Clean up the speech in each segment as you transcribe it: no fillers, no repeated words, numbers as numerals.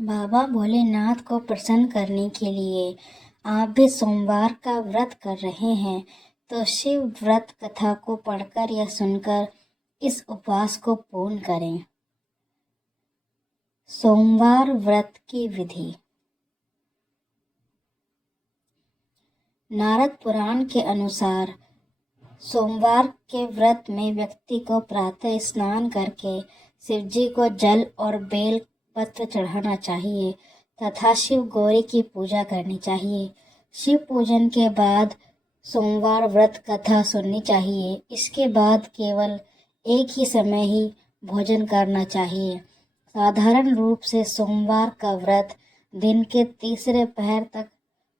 बाबा भोलेनाथ को प्रसन्न करने के लिए आप भी सोमवार का व्रत कर रहे हैं तो शिव व्रत कथा को पढ़कर या सुनकर इस उपवास को पूर्ण करें। सोमवार व्रत की विधि। नारद पुराण के अनुसार सोमवार के व्रत में व्यक्ति को प्रातः स्नान करके शिवजी को जल और बेल पत्र चढ़ाना चाहिए तथा शिव गौरी की पूजा करनी चाहिए। शिव पूजन के बाद सोमवार व्रत कथा सुननी चाहिए। इसके बाद केवल एक ही समय ही भोजन करना चाहिए। साधारण रूप से सोमवार का व्रत दिन के तीसरे पहर तक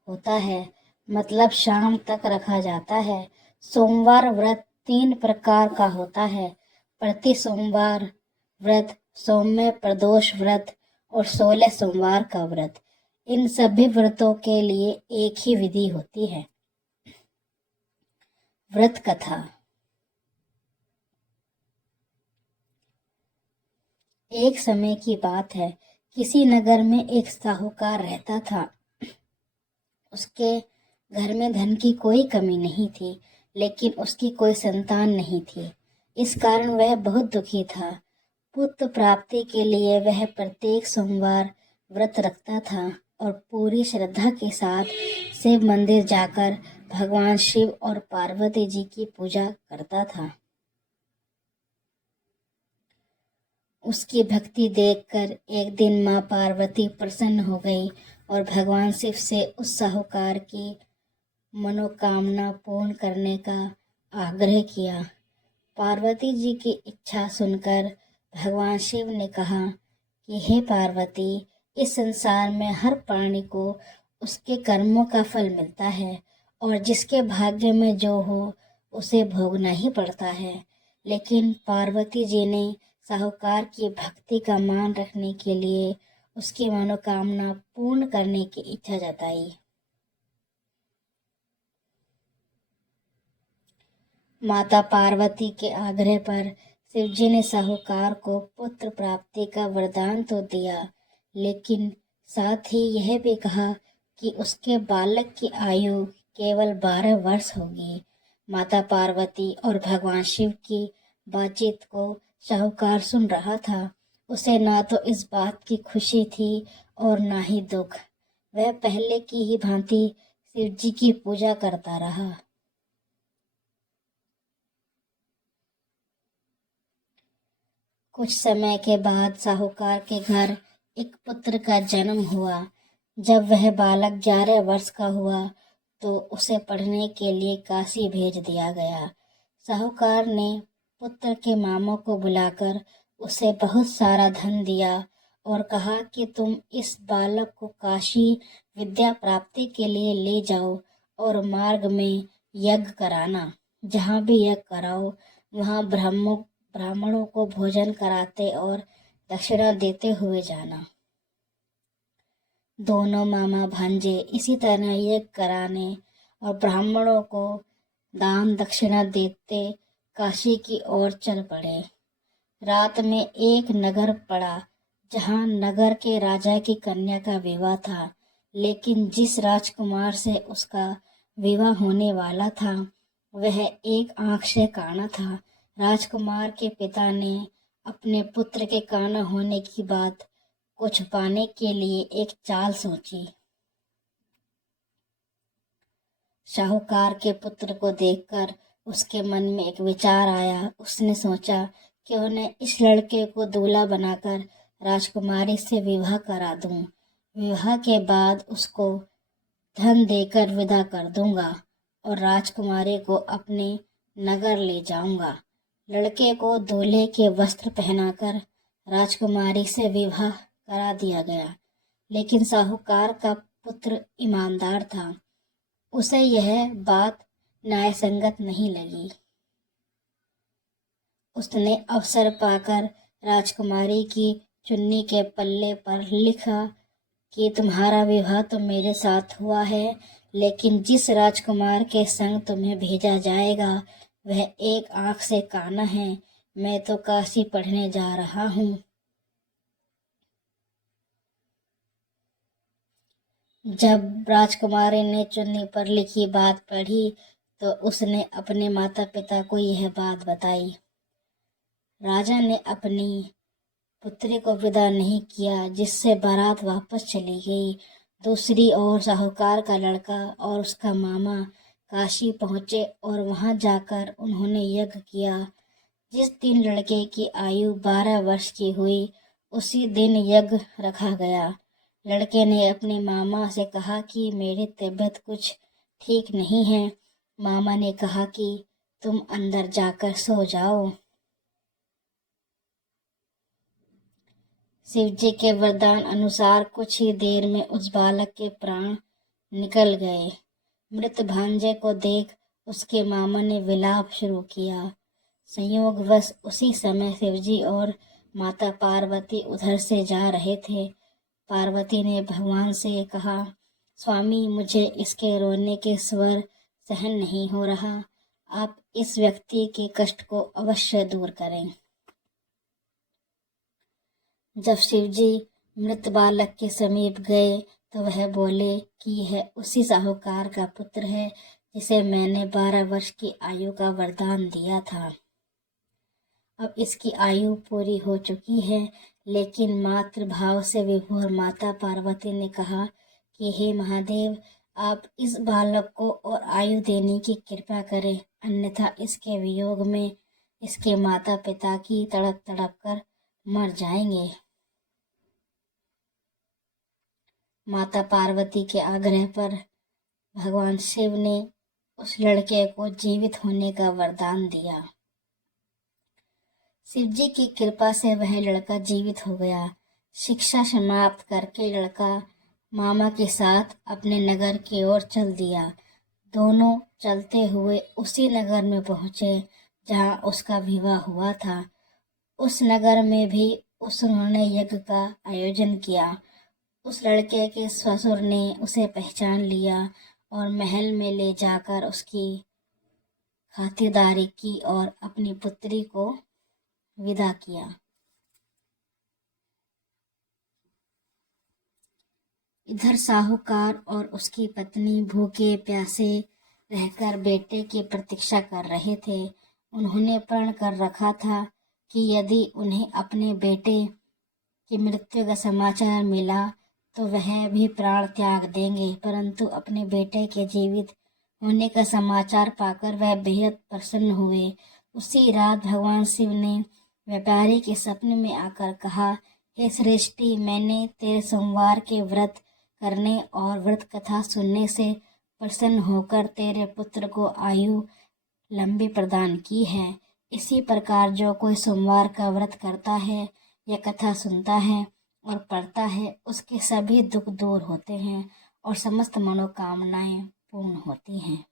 होता है, मतलब शाम तक रखा जाता है। सोमवार व्रत 3 प्रकार का होता है: प्रति सोमवार व्रत, सौम्य प्रदोष व्रत और 16 सोमवार का व्रत। इन सभी व्रतों के लिए एक ही विधि होती है। व्रत कथा। एक समय की बात है, किसी नगर में एक साहूकार रहता था। उसके घर में धन की कोई कमी नहीं थी, लेकिन उसकी कोई संतान नहीं थी। इस कारण वह बहुत दुखी था। पुत्र प्राप्ति के लिए वह प्रत्येक सोमवार व्रत रखता था और पूरी श्रद्धा के साथ शिव मंदिर जाकर भगवान शिव और पार्वती जी की पूजा करता था। उसकी भक्ति देखकर एक दिन माँ पार्वती प्रसन्न हो गई और भगवान शिव से उस साहूकार की मनोकामना पूर्ण करने का आग्रह किया। पार्वती जी की इच्छा सुनकर भगवान शिव ने कहा कि हे पार्वती, इस संसार में हर प्राणी को उसके कर्मों का फल मिलता है और जिसके भाग्य में जो हो उसे भोगना ही पड़ता है। लेकिन पार्वती जी ने साहूकार की भक्ति का मान रखने के लिए उसकी मनोकामना पूर्ण करने की इच्छा जताई। माता पार्वती के आग्रह पर शिवजी ने साहूकार को पुत्र प्राप्ति का वरदान तो दिया, लेकिन साथ ही यह भी कहा कि उसके बालक की आयु केवल 12 वर्ष होगी। माता पार्वती और भगवान शिव की बातचीत को साहूकार सुन रहा था। उसे ना तो इस बात की खुशी थी और ना ही दुख। वह पहले की ही भांति शिवजी की पूजा करता रहा। कुछ समय के बाद साहूकार के घर एक पुत्र का जन्म हुआ। जब वह बालक 11 वर्ष का हुआ तो उसे पढ़ने के लिए काशी भेज दिया गया। साहूकार ने पुत्र के मामों को बुलाकर उसे बहुत सारा धन दिया और कहा कि तुम इस बालक को काशी विद्या प्राप्ति के लिए ले जाओ और मार्ग में यज्ञ कराना। जहाँ भी यज्ञ कराओ वहाँ ब्राह्मणों को भोजन कराते और दक्षिणा देते हुए जाना। दोनों मामा भांजे इसी तरह यज्ञ कराने और ब्राह्मणों को दान दक्षिणा देते काशी की ओर चल पड़े। रात में एक नगर पड़ा जहाँ नगर के राजा की कन्या का विवाह था, लेकिन जिस राजकुमार से उसका विवाह होने वाला था वह एक आंख से काना था। राजकुमार के पिता ने अपने पुत्र के काना होने की बात को छुपाने के लिए एक चाल सोची। साहूकार के पुत्र को देखकर उसके मन में एक विचार आया। उसने सोचा क्यों न इस लड़के को दूल्हा बनाकर राजकुमारी से विवाह करा दूं। विवाह के बाद उसको धन देकर विदा कर दूंगा और राजकुमारी को अपने नगर ले जाऊंगा। लड़के को दूल्हे के वस्त्र पहनाकर राजकुमारी से विवाह करा दिया गया, लेकिन साहूकार का पुत्र ईमानदार था। उसे यह बात न्यायसंगत नहीं लगी। उसने अवसर पाकर राजकुमारी की चुन्नी के पल्ले पर लिखा कि तुम्हारा विवाह तो मेरे साथ हुआ है, लेकिन जिस राजकुमार के संग तुम्हें भेजा जाएगा वह एक आंख से काना है। मैं तो काशी पढ़ने जा रहा हूँ। जब राजकुमारी ने चुन्नी पर लिखी बात पढ़ी तो उसने अपने माता पिता को यह बात बताई। राजा ने अपनी पुत्री को विदा नहीं किया, जिससे बारात वापस चली गई। दूसरी ओर साहूकार का लड़का और उसका मामा काशी पहुंचे और वहां जाकर उन्होंने यज्ञ किया। जिस दिन लड़के की आयु 12 वर्ष की हुई, उसी दिन यज्ञ रखा गया। लड़के ने अपने मामा से कहा कि मेरी तबीयत कुछ ठीक नहीं है। मामा ने कहा कि तुम अंदर जाकर सो जाओ। शिवजी के वरदान अनुसार कुछ ही देर में उस बालक के प्राण निकल गए। मृत भांजे को देख उसके मामा ने विलाप शुरू किया। संयोगवश उसी समय शिवजी और माता पार्वती उधर से जा रहे थे। पार्वती ने भगवान से कहा, स्वामी, मुझे इसके रोने के स्वर सहन नहीं हो रहा। आप इस व्यक्ति के कष्ट को अवश्य दूर करें। जब शिवजी मृत बालक के समीप गए तो वह बोले कि यह उसी साहूकार का पुत्र है जिसे मैंने 12 वर्ष की आयु का वरदान दिया था। अब इसकी आयु पूरी हो चुकी है। लेकिन मातृभाव से विभोर माता पार्वती ने कहा कि हे महादेव, आप इस बालक को और आयु देने की कृपा करें, अन्यथा इसके वियोग में इसके माता पिता की तड़प तड़प कर मर जाएंगे। माता पार्वती के आग्रह पर भगवान शिव ने उस लड़के को जीवित होने का वरदान दिया। शिवजी की कृपा से वह लड़का जीवित हो गया। शिक्षा समाप्त करके लड़का मामा के साथ अपने नगर की ओर चल दिया। दोनों चलते हुए उसी नगर में पहुंचे जहां उसका विवाह हुआ था। उस नगर में भी उन्होंने यज्ञ का आयोजन किया। उस लड़के के ससुर ने उसे पहचान लिया और महल में ले जाकर उसकी खातिरदारी की और अपनी पुत्री को विदा किया। इधर साहूकार और उसकी पत्नी भूखे प्यासे रहकर बेटे की प्रतीक्षा कर रहे थे। उन्होंने प्रण कर रखा था कि यदि उन्हें अपने बेटे की मृत्यु का समाचार मिला तो वह भी प्राण त्याग देंगे, परंतु अपने बेटे के जीवित होने का समाचार पाकर वह बेहद प्रसन्न हुए। उसी रात भगवान शिव ने व्यापारी के सपने में आकर कहा, हे सृष्टि, मैंने तेरे सोमवार के व्रत करने और व्रत कथा सुनने से प्रसन्न होकर तेरे पुत्र को आयु लंबी प्रदान की है। इसी प्रकार जो कोई सोमवार का व्रत करता है या कथा सुनता है और पढ़ता है, उसके सभी दुख दूर होते हैं और समस्त मनोकामनाएं पूर्ण होती हैं।